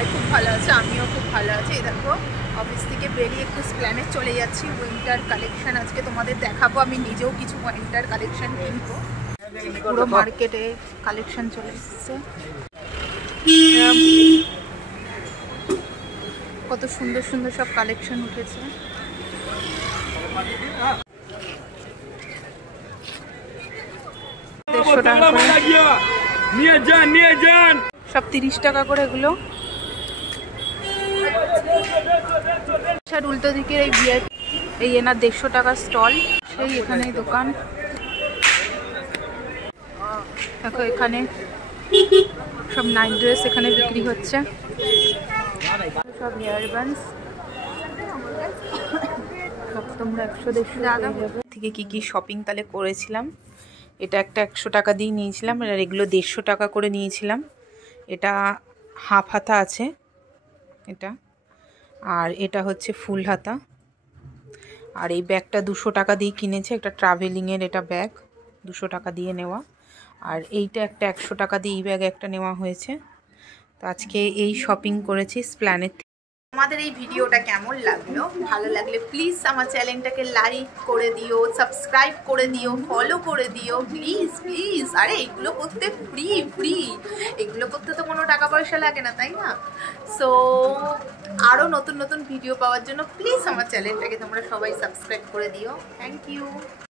সবাই খুব ভালো আছে, আমিও খুব ভালো আছি। এই দেখো অফিস থেকে বেরিয়ে একটু স্প্ল্যানেড চলে যাচ্ছি। উইন্টার কালেকশন আজকে তোমাদের দেখাবো, আমি নিজেও কিছু উইন্টার কালেকশন কিনবো। পুরো মার্কেটে কালেকশন চলে এসছে, কত সুন্দর সুন্দর সব কালেকশন উঠেছে। সব 30 টাকা করে এগুলো। উল্টো দিকে এই ভিআইপি, এই এনার 150 টাকার স্টল, সেই এখানে দোকান। দেখো এখানে সব নাইট ড্রেস এখানে বিক্রি হচ্ছে, সব হেয়ার ব্যান্ডস সব তোমরা 100-150 থেকে কি শপিং তাহলে করেছিলাম। এটা একটা 100 টাকা দিয়ে নিয়েছিলাম, আর এগুলো 150 টাকা করে নিয়েছিলাম। এটা হাফ হাতা আছে এটা, আর এটা হচ্ছে ফুল হাতা। আর এই ব্যাগটা 200 টাকা দিয়ে কিনেছে, একটা ট্রাভেলিংয়ের এটা ব্যাগ, 200 টাকা দিয়ে নেওয়া। আর এইটা একটা 100 টাকা দিয়ে এই ব্যাগ একটা নেওয়া হয়েছে। তো আজকে এই শপিং করেছি স্প্ল্যানেড। আমাদের এই ভিডিওটা কেমন লাগলো, ভালো লাগলে প্লিজ আমার চ্যানেলটাকে লাইক করে দিও, সাবস্ক্রাইব করে দিও, ফলো করে দিও, প্লিজ প্লিজ। আরে এগুলো করতে ফ্রি, এগুলো করতে তো কোনো টাকা পয়সা লাগে না, তাই না? সো আরও নতুন নতুন ভিডিও পাওয়ার জন্য প্লিজ আমার চ্যানেলটাকে তোমরা সবাই সাবস্ক্রাইব করে দিও। Thank you.